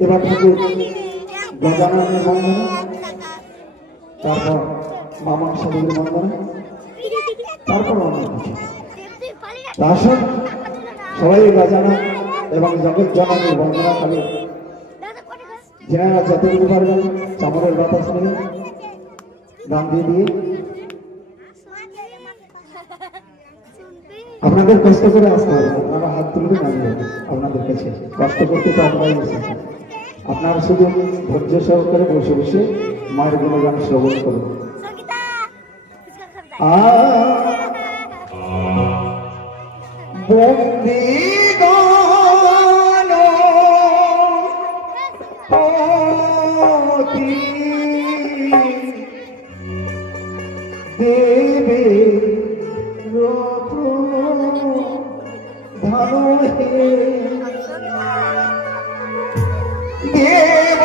এবার থেকে গজাননের বন্দনা, তারপর মামা সাহেবের বন্দনা, তারপর আমার আসুন সবাই গজানন এবং জগৎ জননের বন্দনা খালি যারা যতটুকু পারবেন চামড়ের বাতাস নেবে গান দিয়ে দিয়ে আপনাদের কষ্ট করে আসতে হবে, আপনারা হাত তুলবে নামবে আপনাদের কাছে কষ্ট করতে তো আপনারাই এসেছেন। আপনারা শুধু ধৈর্য সহকারে বসে বসে মায়ের গুণগান শ্রবণ করুন। দেবে ভালো হে দেব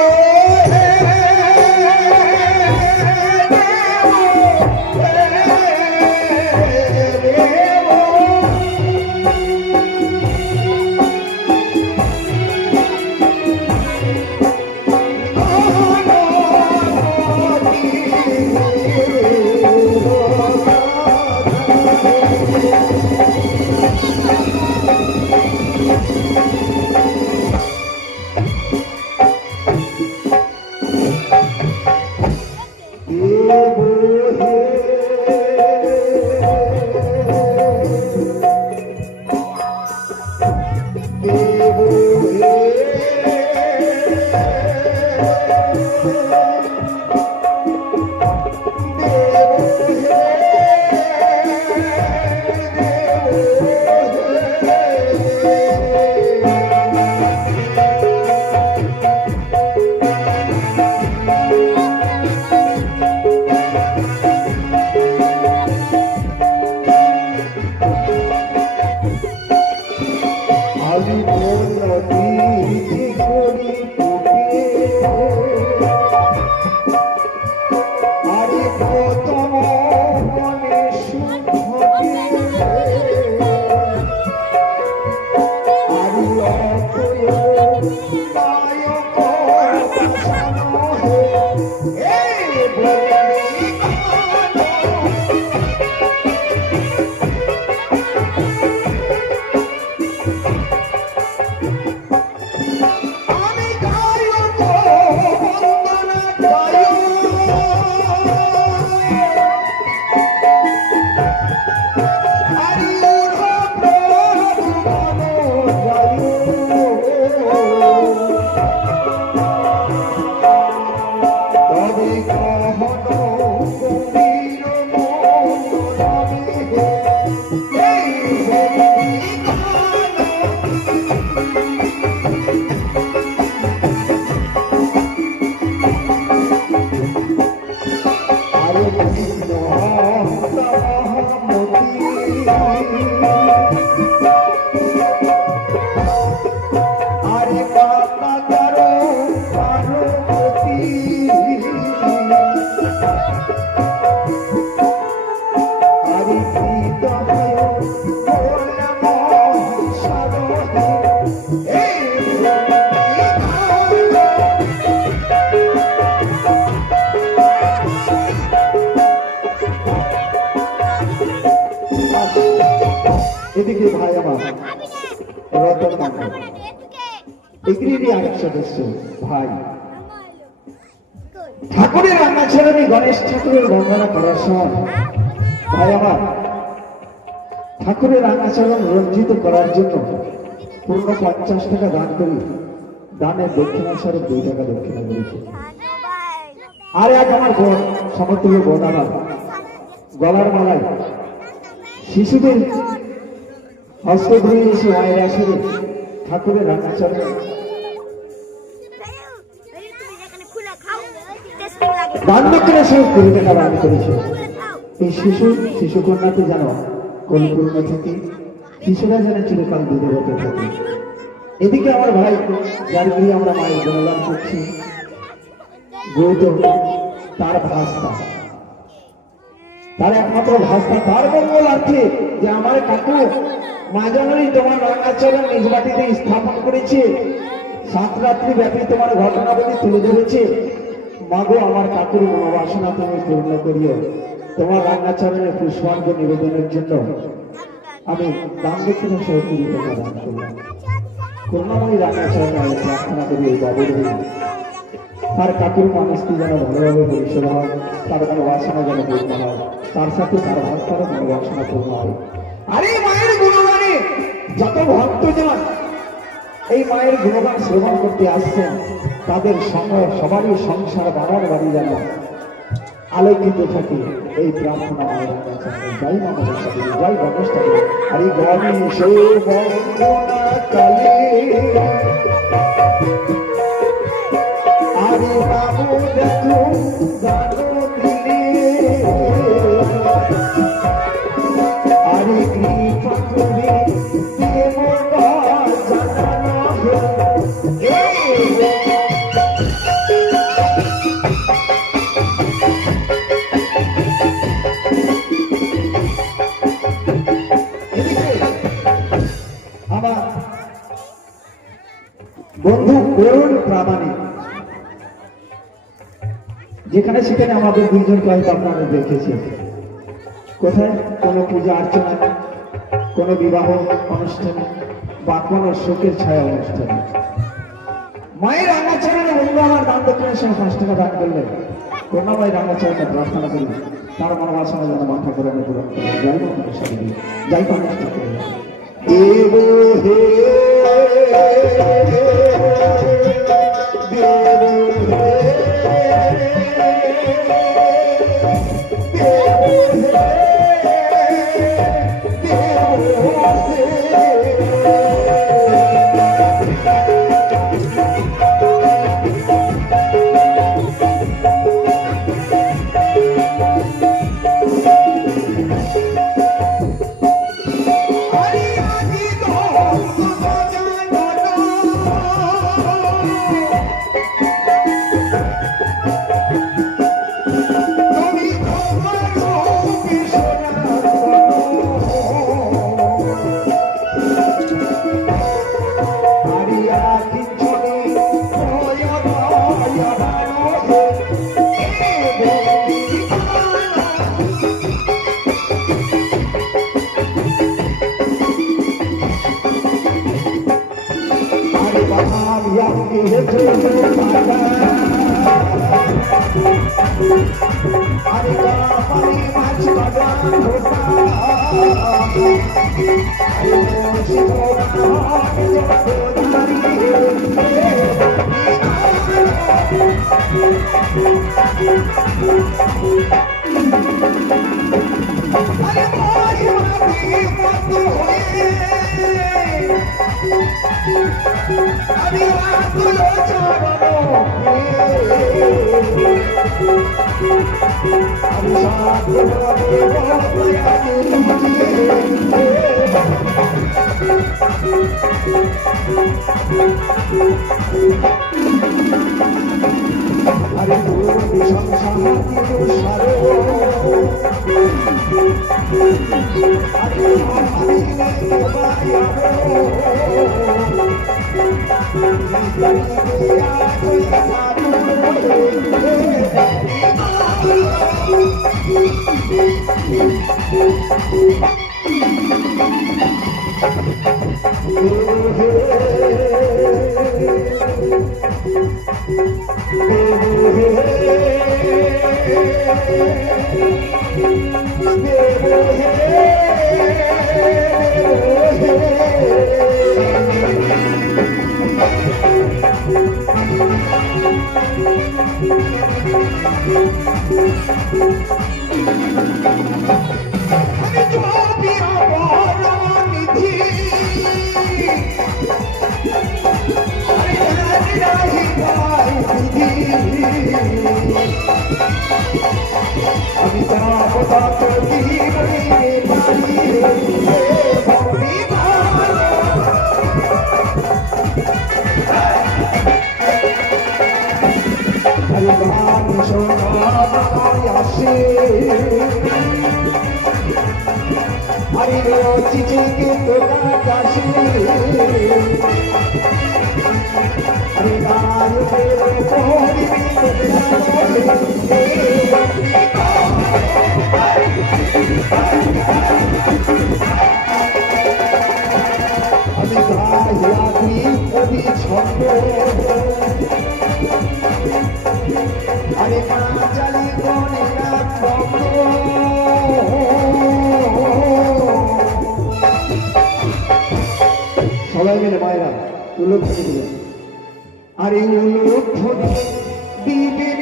আমি বলতি করি আরে কত মনে সুখ আরে অতয় নায়ক সানো এই বলি এদিকে ভাই আমার রতন কাকা এগিয়ে আরেক সদস্য ভাই ঠাকুরের রান্নাচরণে গণেশ ঠাকুরের বন্দনা করার সময় ভাই আমার ঠাকুরের রান্নাচরণ রঞ্জিত করার জন্য পূর্ণ 50 টাকা দান করি দানের দক্ষিণা স্বরূপ 2 টাকা দক্ষিণা করেছে আর এক আমার বোন সমতুল্য বোন আমার গলার মালায় শিশুদের হস্ত ধরে এসে মায়ের আসরে ঠাকুরের রান্নাচরণে দান দক্ষিণা স্বরূপ 2 টাকা দান করেছে এই শিশুকন্যাকে যেন পরিপূর্ণ থাকে শিশুরা যেন চিরকাল বিদেরত থাকে এদিকে আমার ভাই যার গিয়ে আমরা মায়ের গুণগান করছি গৌতম তার ভাস্তা তার একমাত্র ভাস্তা তার মঙ্গলার্থে যে আমার কাকু মা জননী তোমার রান্নাচরণ নিজ বাটিতে স্থাপন করেছে 7 রাত্রি ব্যাপী তোমার ঘটনাবলী তুলে ধরেছে মাগো আমার কাকুর মনোবাসনা তুমি পূর্ণ করিও তোমার রান্নাচরণের পুষ্পার্ঘ নিবেদনের জন্য আমি দান দক্ষিণা সহ 2 টাকা দান করলাম করুণাময়ী রান্নাচরণে আমি প্রার্থনা করি এই বাবুর তার কাকুর মানুষটি যেন ভালোভাবে পরিষেবা হয় তার মনোবাসনা যেন পূর্ণ হয় তার সাথে তার ভক্তারও মনোবাসনা পূর্ণ হয় আরে মায়ের গুণগানে যত ভক্তজন এই মায়ের গুণগান শ্রবণ করতে আসছেন তাদের সময় সবারই সংসার বাড়ার বাড়ি যেন আলোকিত থাকে এই প্রার্থনা মায়ের কাছে যাই মানুষের সাথে যাই গণেশ ঠাকুর আর এই গণেশ কালে আরে বাবু দেখো গানো দিলে আরে কৃপা করে দেব জানানো বন্ধু করুণ প্রামাণিক যেখানে সেখানে আমাদের 2 জনকে হয়তো আপনারা দেখেছেন কোথায় কোনো পূজা অর্চনা কোনো বিবাহ অনুষ্ঠানে বা কোনো শোকের ছায়া অনুষ্ঠানে মায়ের রান্নাচরণে বন্ধু আমার দান দক্ষিণের সঙ্গে 5 টাকা দান করলেন করুণাময় রান্নাচরণে প্রার্থনা করি তার মনোবাসনা যেন মন ঠাকুরের পূরণ করে যাই মানুষের সাথে যাই গণেশ ঠাকুর Hare Hare আমি আপনি হেঁটে আমি পানি মাছ বাগান আমি আরে সবাই মিলে মায়েরা উল্লুধ্বনি দিলেন আর এই উল্লুধ্বনি দিবেন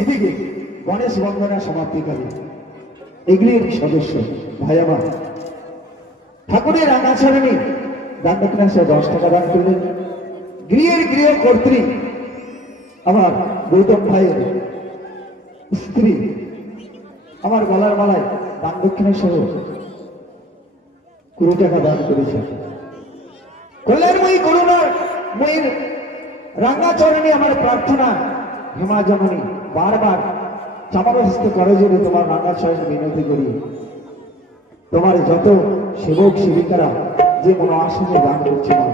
এদিকে গণেশ বন্দনা সমাপ্তিকারী এগুলির সদস্য ভাই আমার ঠাকুরের রাঙাছড়ানি দান দক্ষিণা 10 টাকা দান করলেন। গৃহের গৃহকর্ত্রী আমার গৌতম ভাইয়ের স্ত্রী আমার গলার মালায় দান দক্ষিণা সহ 20 টাকা দান করেছে। কল্যাণময়ী করুণার ময়ীর রাঙাচরণী আমার প্রার্থনা হেমা জননী বারবার চাপাবস্ত করে যদি তোমার রাঙাচরণ বিনতি করি তোমার যত সেবক সেবিকারা যে মনো আশা নিয়ে দান করছে মা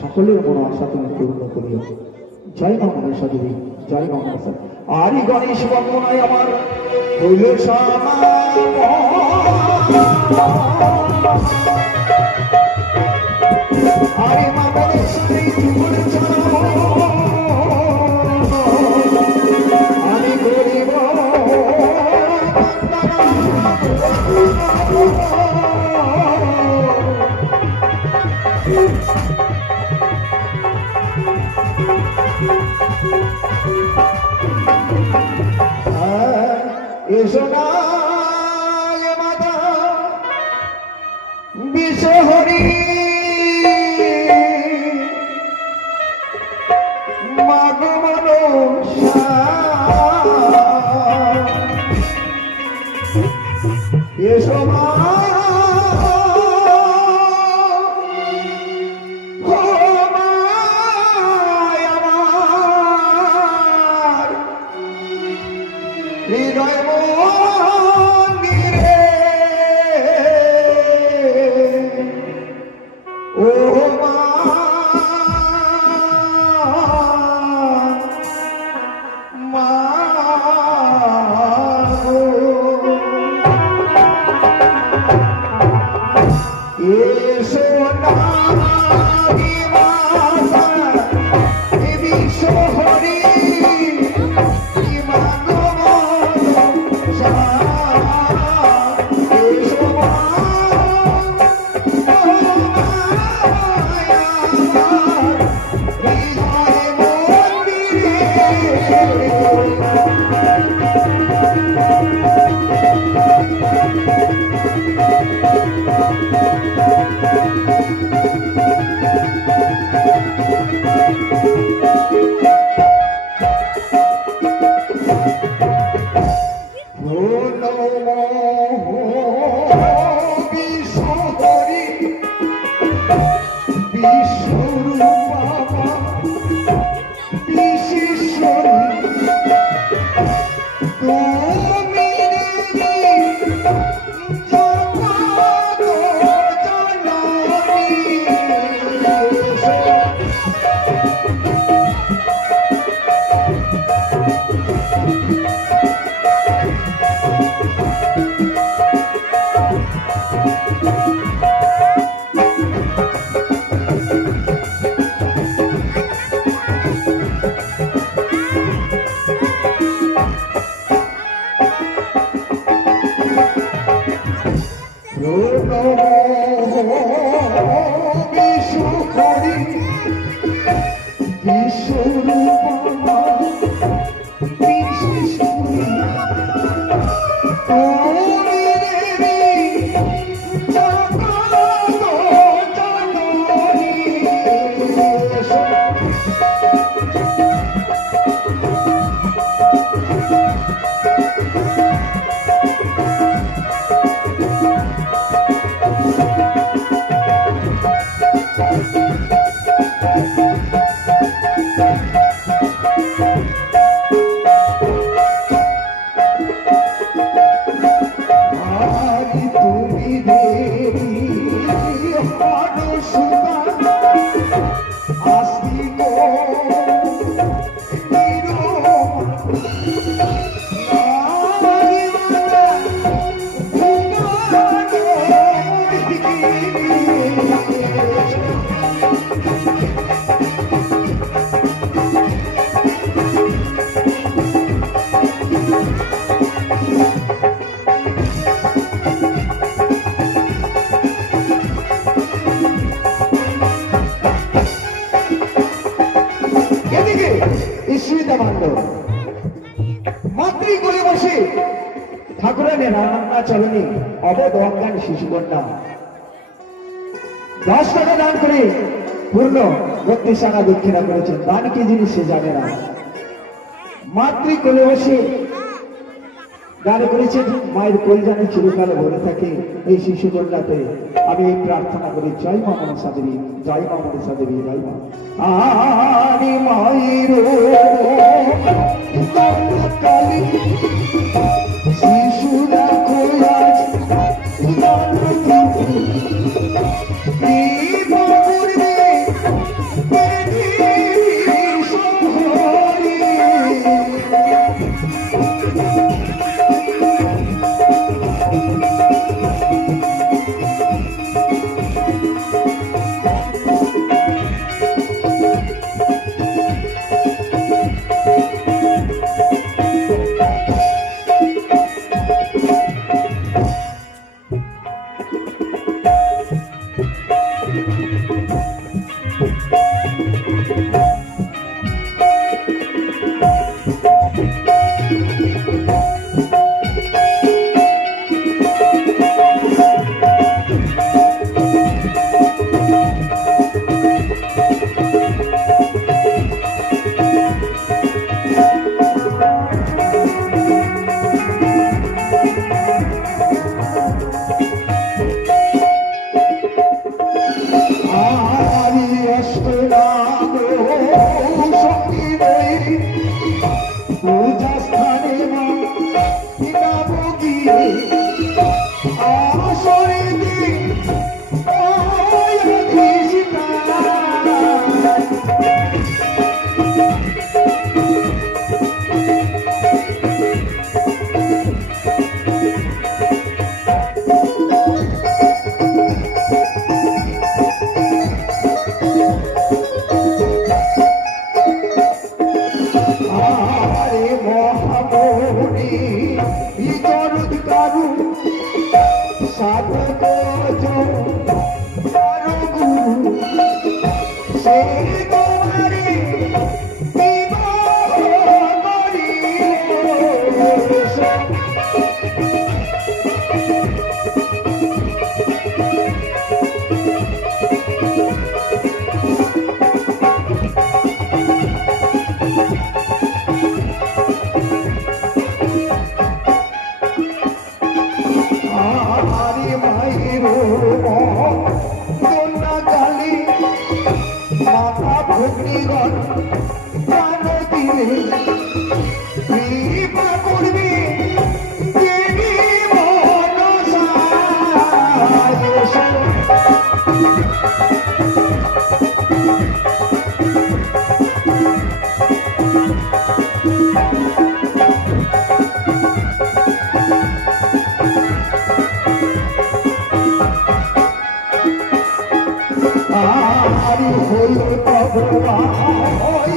সকলের মনো আশা তুমি পূর্ণ করিও। জয় মা মনসা দেবী, জয় মা মনসা। আরি গণেশ বন্দনায় আমার হইল আরে মা গণেশ আমি করিব এসো না মাতা বিশ্বহরি মাগো মনসা এসো মা আমার ঠাকুরানের রান্না চলনি অবধ অজ্ঞান শিশুকন্যা 10 টাকা দান করে পূর্ণ 32 টাকা দক্ষিণা করেছেন। দান কি জিনিস সে জানে না। মাতৃকোলে বসে গান করেছেন, মায়ের কোল জানে চিরকালে ভরে থাকে এই শিশুকন্যাতে। আমি এই প্রার্থনা করি, জয় মা মনসা দেবী, জয় মা মনসা দেবী, জয় মা। আরে মায়ের কালী শিশুরা কোলাজ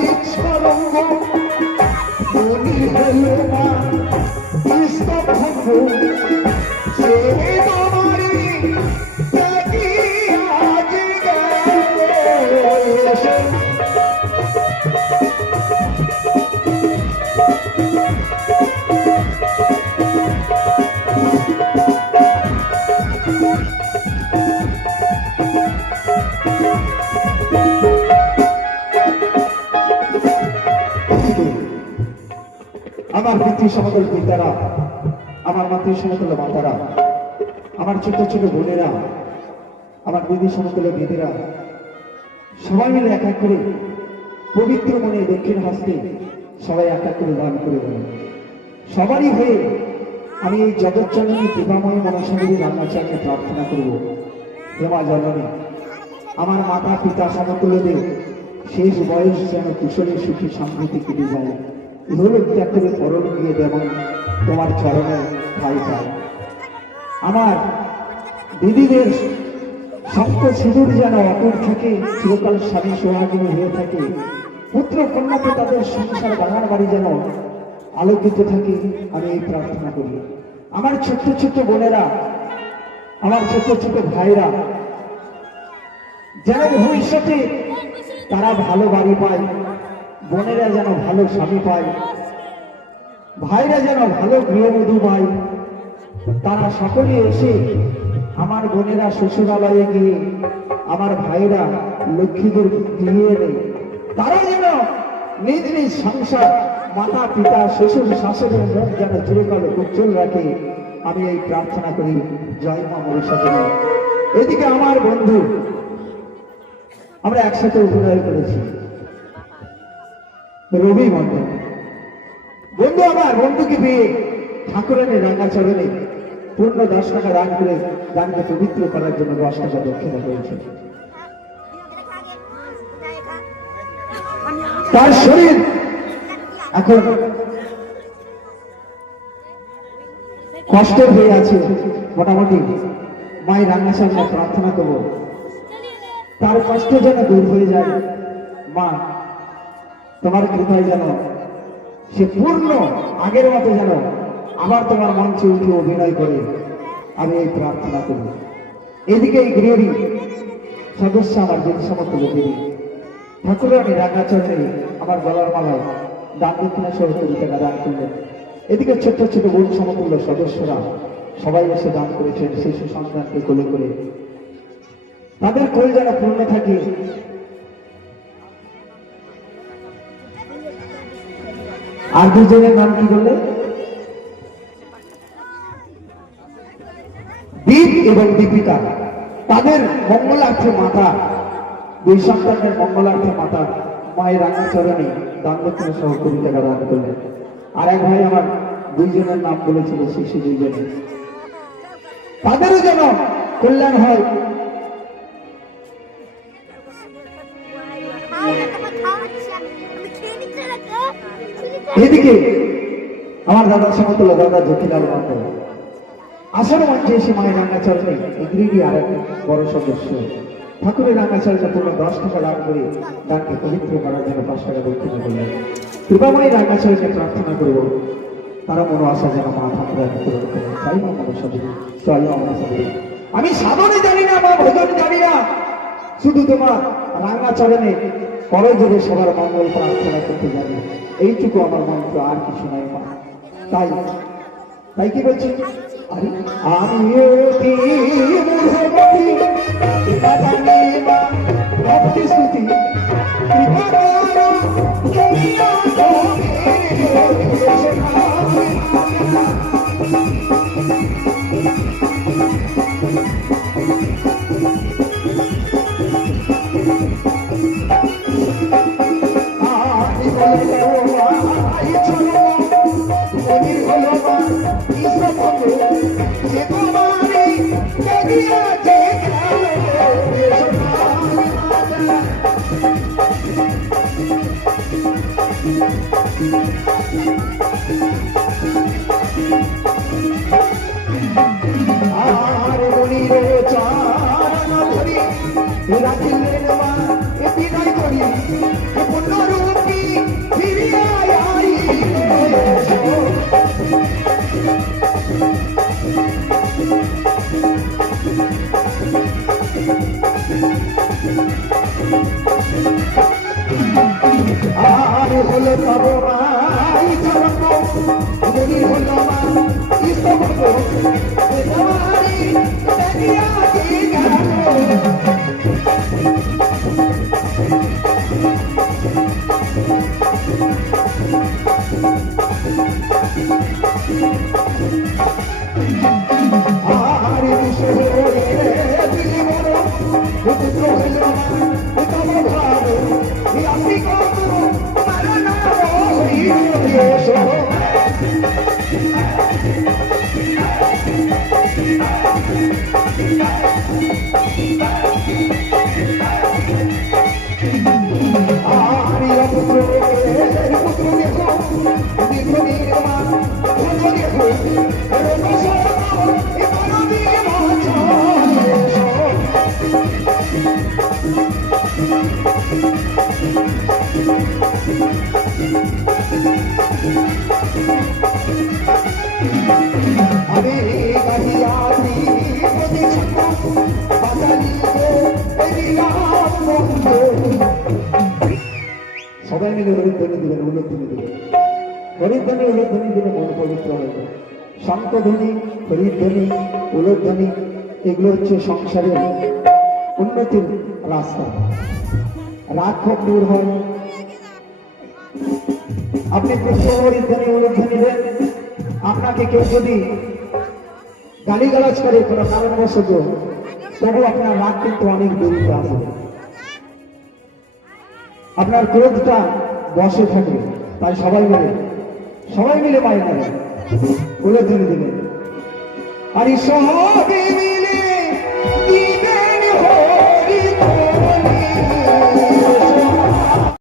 ইচ্ছারঙ্গ মনি হলো মা স্তম্ভ সে তোমারি ত্যাগী আজ গেছে। আমার পিতৃ সমতল পিতারা, আমার মাতৃ সমতল মাতারা, আমার ছোট ছোট বোনেরা, আমার দিদি সমতল দিদিরা সবাই মিলে এক এক করে পবিত্র মনে দক্ষিণ হস্তে সবাই এক এক করে দান করে দেবেন। সবারই হয়ে আমি এই জগৎজননী দেবাময় মনসাদেবী রান্নাচারকে প্রার্থনা করব, হে মা জননী, আমার মাতা পিতা সমতুল্যদের শেষ বয়স যেন কুশলে সুখী সমৃদ্ধি কেটে যায়। ইহলোক ত্যাগ করে পরলোক গিয়ে যেমন তোমার চরণে ঠাঁই পায়। আমার দিদিদের সপ্ত সিঁদুর যেন অটুট থাকে, চিরকাল স্বামী সোহাগিনী হয়ে থাকে। পুত্র কন্যাকে তাদের সংসার বাগান বাড়ি যেন আলোকিত থাকে, আমি এই প্রার্থনা করি। আমার ছোট্ট ছোট্ট বোনেরা, আমার ছোট্ট ছোট ভাইরা যেন ভবিষ্যতে তারা ভালো বাড়ি পায়, বোনেরা যেন ভালো স্বামী পায়, ভাইরা যেন ভালো গৃহবধূ পায়। তারা সকলে এসে আমার বোনেরা শ্বশুরালয়ে গিয়ে আমার ভাইরা লক্ষ্মীদের দিয়ে নেয়, তারা যেন নিজ নিজ সংসার মাতা পিতা শ্বশুর শাশুড়ের মুখ যেন চিরকাল উজ্জ্বল রাখে, আমি এই প্রার্থনা করি। জয় মা মনসা দেবী। এদিকে আমার বন্ধু, আমরা একসাথে অভিনয় করেছি, রবি মন্ডল বন্ধু আমার বন্ধুকে পেয়ে ঠাকুরানের রাঙ্গাচরণে পূর্ণ 10 টাকা দান করে দানকে পবিত্র করার জন্য 10 টাকা দক্ষিণা করেছে। তার শরীর এখন কষ্টের হয়ে আছে, মোটামুটি মায়ের রাঙ্গাচরণে প্রার্থনা করবো তার কষ্ট যেন দূর হয়ে যায়। মা তোমার কৃপায় যেন সে পূর্ণ আগের মতো যেন আবার তোমার মঞ্চে উঠে অভিনয় করে, আমি এই প্রার্থনা করি। এদিকে এই গৃহী সদস্য আমার যে সমতুল্য দেবী ঠাকুরের আমি রাঙ্গাচরণে আমার গলার মালায় দান দক্ষিণা সহ 20 টাকা দান করলেন। এদিকে ছোট্ট ছোট বোন সমতুল্য সদস্যরা সবাই এসে দান করেছেন শিশু সন্তানকে কোলে করে, তাদের কোল যেন পূর্ণ থাকে। আর দুজনের নাম কি বলে? দীপ এবং দীপিকা। তাদের মঙ্গলার্থে মাতা, দুই সন্তানের মঙ্গলার্থে মাতা মায়ের রাঙ্গাচরণে দান দক্ষিণা সহ 20 টাকা দান করলেন। আর এক ভাই আমার দুইজনের নাম বলেছিল, শিশু দুইজনে, তাদেরও যেন কল্যাণ হয়। এদিকে আমার দাদার সমতুল্য দাদা জ্যোতিলাল মন্ডল আসন মঞ্চে এসে মায়ের রাঙ্গাচরণে গৃহী আর এক বড় সদস্য ঠাকুরের রাঙ্গাচরণে পূর্ণ 10 টাকা দান করে দানকে পবিত্র করার জন্য 5 টাকা দক্ষিণা করলেন। কৃপাময়ী রাঙ্গাচরণে প্রার্থনা করব তারা মনো আশা যেন মা ঠাকুরের পূরণ করেন। চাই মা মনসা দেবী, চাই মা মনসা দেবী। আমি সাধনে জানি না মা, ভজন জানি না, শুধু তোমার রাঙ্গাচরণে পরে যদি সবার মঙ্গল প্রার্থনা করতে জানি, এইটুকু আমার মন্ত্র, আর কিছু নাই মা। তাই তাই কি বলছি, আমি ভক্তি স্তুতি আর মনির চারণ ধরি রাখিলেন মা বিদায় করি আর হলো তব মাই চরণ যদি হলো মা ইস্তবক তোমারি দেখিয়া কি গেল আরে বিশ্বরে দিলি বড় পুত্র হইল তব ভাব আমি কত মারণ হইল আরে পুত্র পুত্র দেখো দীর্ঘ নির্মাণ দেখো আমি গাহিয়াছি সবাই মিলে হরিধ্বনি দিবেন উলধ্বনি দিবেন হরিধ্বনি উলধ্বনি দিলে মন পবিত্র হবে শঙ্খধ্বনি হরিধ্বনি উলধ্বনি এগুলো হচ্ছে সংসারের উন্নতির রাস্তা রাগ খুব দূর হয় আপনি পুষ্প হরিধ্বনি উলধ্বনি দেন আপনাকে কেউ যদি গালিগালাজ করে কোনো কারণবশত তবু আপনার রাগ কিন্তু অনেক দূরিত আসবে আপনার ক্রোধটা বসে থাকবে তাই সবাই মিলে পায় না উলধ্বনি দিলেন আর